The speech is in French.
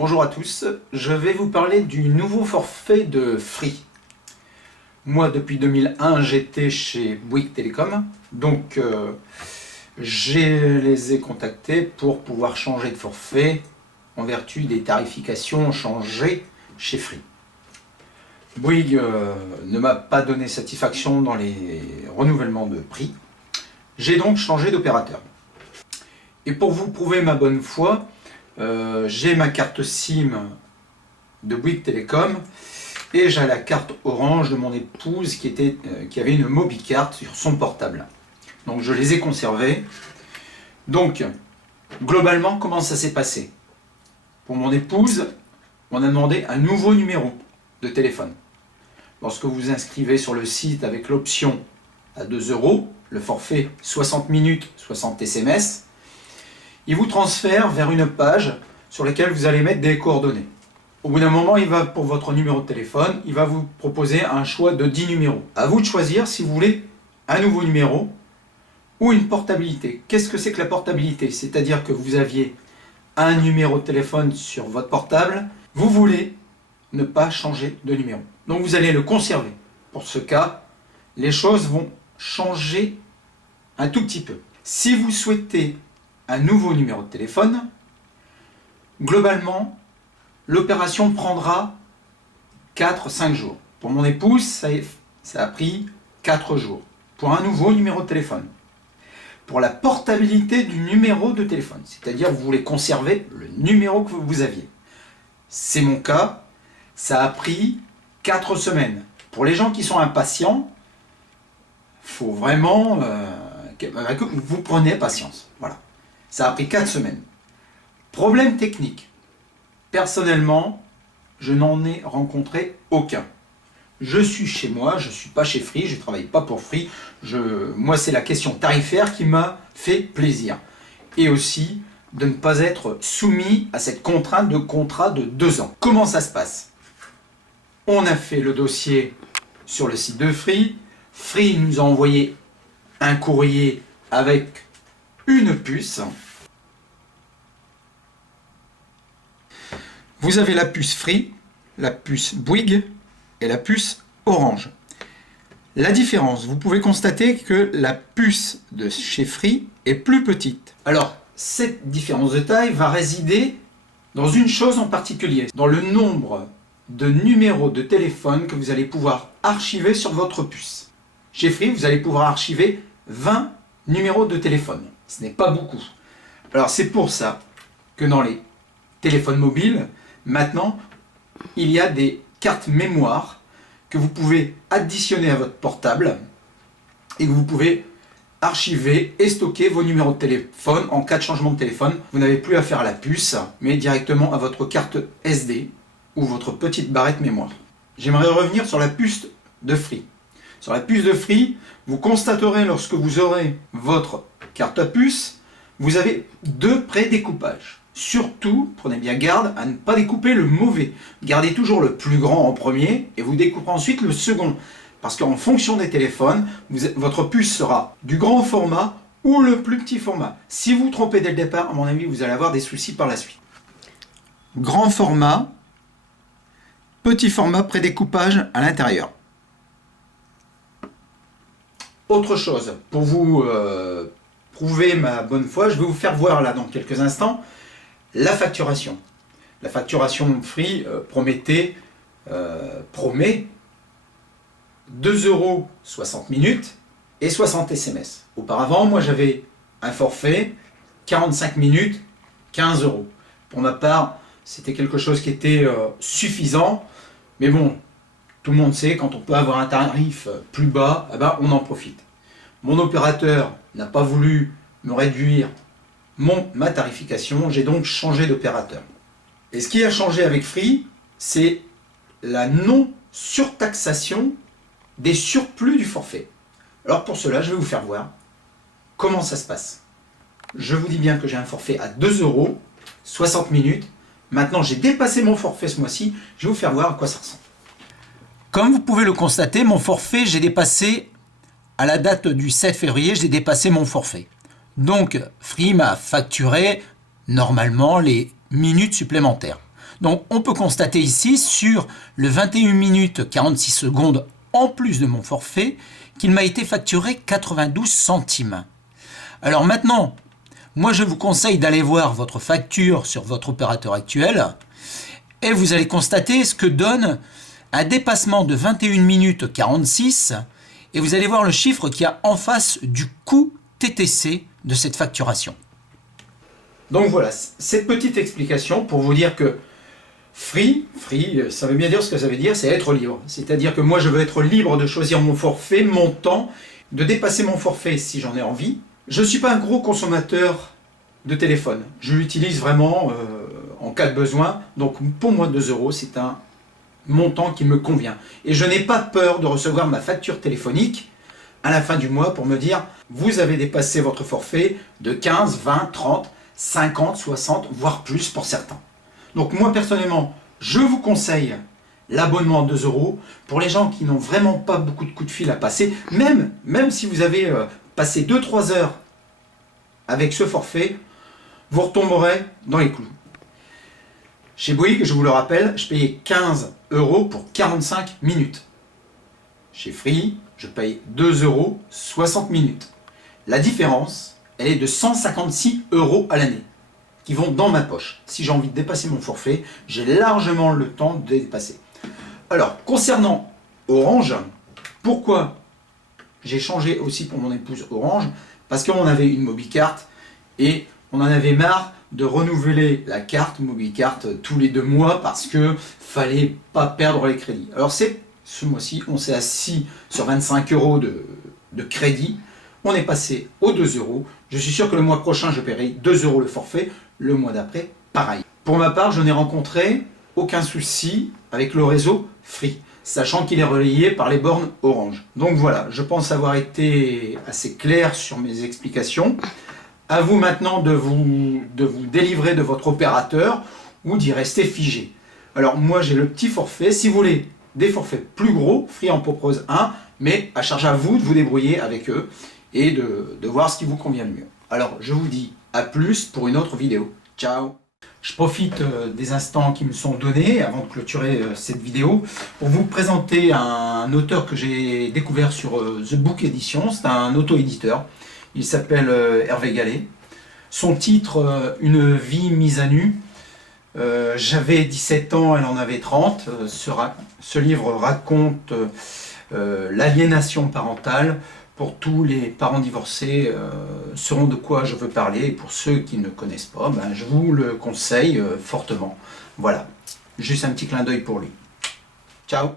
Bonjour à tous, je vais vous parler du nouveau forfait de Free. Moi, depuis 2001, j'étais chez Bouygues Télécom, donc je les ai contactés pour pouvoir changer de forfait en vertu des tarifications changées chez Free. Bouygues ne m'a pas donné satisfaction dans les renouvellements de prix. J'ai donc changé d'opérateur. Et pour vous prouver ma bonne foi, j'ai ma carte SIM de Bouygues Télécom et j'ai la carte Orange de mon épouse qui avait une MobiCard sur son portable. Donc je les ai conservées. Donc globalement, comment ça s'est passé? Pour mon épouse, on a demandé un nouveau numéro de téléphone. Lorsque vous vous inscrivez sur le site avec l'option à 2 €, le forfait 60 minutes, 60 SMS, il vous transfère vers une page sur laquelle vous allez mettre des coordonnées. Au bout d'un moment, il va pour votre numéro de téléphone, il va vous proposer un choix de 10 numéros. À vous de choisir si vous voulez un nouveau numéro ou une portabilité. Qu'est-ce que c'est que la portabilité? C'est-à-dire que vous aviez un numéro de téléphone sur votre portable, vous voulez ne pas changer de numéro. Donc vous allez le conserver. Pour ce cas, les choses vont changer un tout petit peu. Si vous souhaitez un nouveau numéro de téléphone, globalement, l'opération prendra 4-5 jours. Pour mon épouse, ça a pris 4 jours pour un nouveau numéro de téléphone. Pour la portabilité du numéro de téléphone, c'est-à-dire vous voulez conserver le numéro que vous aviez. C'est mon cas, ça a pris 4 semaines. Pour les gens qui sont impatients, il faut vraiment que vous preniez patience. Voilà. Ça a pris 4 semaines. Problème technique. Personnellement, je n'en ai rencontré aucun. Je suis chez moi, je ne suis pas chez Free, je ne travaille pas pour Free. Moi, c'est la question tarifaire qui m'a fait plaisir. Et aussi de ne pas être soumis à cette contrainte de contrat de 2 ans. Comment ça se passe? On a fait le dossier sur le site de Free. Free nous a envoyé un courrier avec une puce. Vous avez la puce Free, la puce Bouygues et la puce Orange. La différence, vous pouvez constater que la puce de chez Free est plus petite. Alors, cette différence de taille va résider dans une chose en particulier, dans le nombre de numéros de téléphone que vous allez pouvoir archiver sur votre puce. Chez Free, vous allez pouvoir archiver 20 numéros de téléphone. Ce n'est pas beaucoup. Alors, c'est pour ça que dans les téléphones mobiles, maintenant, il y a des cartes mémoire que vous pouvez additionner à votre portable et que vous pouvez archiver et stocker vos numéros de téléphone en cas de changement de téléphone. Vous n'avez plus à faire la puce, mais directement à votre carte SD ou votre petite barrette mémoire. J'aimerais revenir sur la puce de Free. Sur la puce de Free, vous constaterez lorsque vous aurez votre carte à puce, vous avez 2 prédécoupages. Surtout, prenez bien garde à ne pas découper le mauvais. Gardez toujours le plus grand en premier et vous découperez ensuite le second. Parce qu'en fonction des téléphones, votre puce sera du grand format ou le plus petit format. Si vous vous trompez dès le départ, à mon avis, vous allez avoir des soucis par la suite. Grand format, petit format prédécoupage à l'intérieur. Autre chose, pour vous prouver ma bonne foi, je vais vous faire voir là dans quelques instants la facturation. La facturation Free promet 2 € 60 minutes et 60 SMS. Auparavant, moi j'avais un forfait 45 minutes, 15 €. Pour ma part, c'était quelque chose qui était suffisant, mais bon, tout le monde sait, quand on peut avoir un tarif plus bas, eh ben, on en profite. Mon opérateur n'a pas voulu me réduire ma tarification, j'ai donc changé d'opérateur. Et ce qui a changé avec Free, c'est la non-surtaxation des surplus du forfait. Alors pour cela, je vais vous faire voir comment ça se passe. Je vous dis bien que j'ai un forfait à 2 €, 60 minutes. Maintenant, j'ai dépassé mon forfait ce mois-ci. Je vais vous faire voir à quoi ça ressemble. Comme vous pouvez le constater, mon forfait, j'ai dépassé, à la date du 7 février, j'ai dépassé mon forfait. Donc, Free m'a facturé normalement les minutes supplémentaires. Donc on peut constater ici sur le 21 minutes 46 secondes en plus de mon forfait qu'il m'a été facturé 92 centimes. Alors maintenant, moi je vous conseille d'aller voir votre facture sur votre opérateur actuel et vous allez constater ce que donne un dépassement de 21 minutes 46 et vous allez voir le chiffre qu'il y a en face du coût TTC de cette facturation. Donc voilà, cette petite explication pour vous dire que free, ça veut bien dire ce que ça veut dire, c'est être libre. C'est-à-dire que moi je veux être libre de choisir mon forfait, mon temps, de dépasser mon forfait si j'en ai envie. Je ne suis pas un gros consommateur de téléphone. Je l'utilise vraiment en cas de besoin. Donc pour moi 2 €, c'est un montant qui me convient. Et je n'ai pas peur de recevoir ma facture téléphonique à la fin du mois pour me dire vous avez dépassé votre forfait de 15, 20, 30, 50, 60, voire plus pour certains. Donc moi personnellement, je vous conseille l'abonnement à 2 € pour les gens qui n'ont vraiment pas beaucoup de coups de fil à passer, même si vous avez passé 2-3 heures avec ce forfait, vous retomberez dans les clous. Chez Bouygues, je vous le rappelle, je payais 15 € pour 45 minutes. Chez Free, je paye 2 €, 60 minutes. La différence, elle est de 156 € à l'année, qui vont dans ma poche. Si j'ai envie de dépasser mon forfait, j'ai largement le temps de dépasser. Alors, concernant Orange, pourquoi j'ai changé aussi pour mon épouse Orange? Parce qu'on avait une MobiCard et on en avait marre de renouveler la carte MobiCard tous les 2 mois parce que fallait pas perdre les crédits. Alors ce mois-ci, on s'est assis sur 25 € de crédit. On est passé aux 2 €. Je suis sûr que le mois prochain, je paierai 2 € le forfait. Le mois d'après, pareil. Pour ma part, je n'ai rencontré aucun souci avec le réseau Free, sachant qu'il est relayé par les bornes Orange. Donc voilà, je pense avoir été assez clair sur mes explications. À vous maintenant de vous délivrer de votre opérateur ou d'y rester figé. Alors moi j'ai le petit forfait. Si vous voulez des forfaits plus gros, Free en propose un, mais à charge à vous de vous débrouiller avec eux et de voir ce qui vous convient le mieux. Alors je vous dis à plus pour une autre vidéo. Ciao! Je profite des instants qui me sont donnés avant de clôturer cette vidéo pour vous présenter un auteur que j'ai découvert sur The Book Edition. C'est un auto-éditeur. Il s'appelle Hervé Gallet. Son titre, Une vie mise à nu. J'avais 17 ans, elle en avait 30. Ce livre raconte l'aliénation parentale. Pour tous les parents divorcés, sauront de quoi je veux parler. Et pour ceux qui ne connaissent pas, je vous le conseille fortement. Voilà, juste un petit clin d'œil pour lui. Ciao!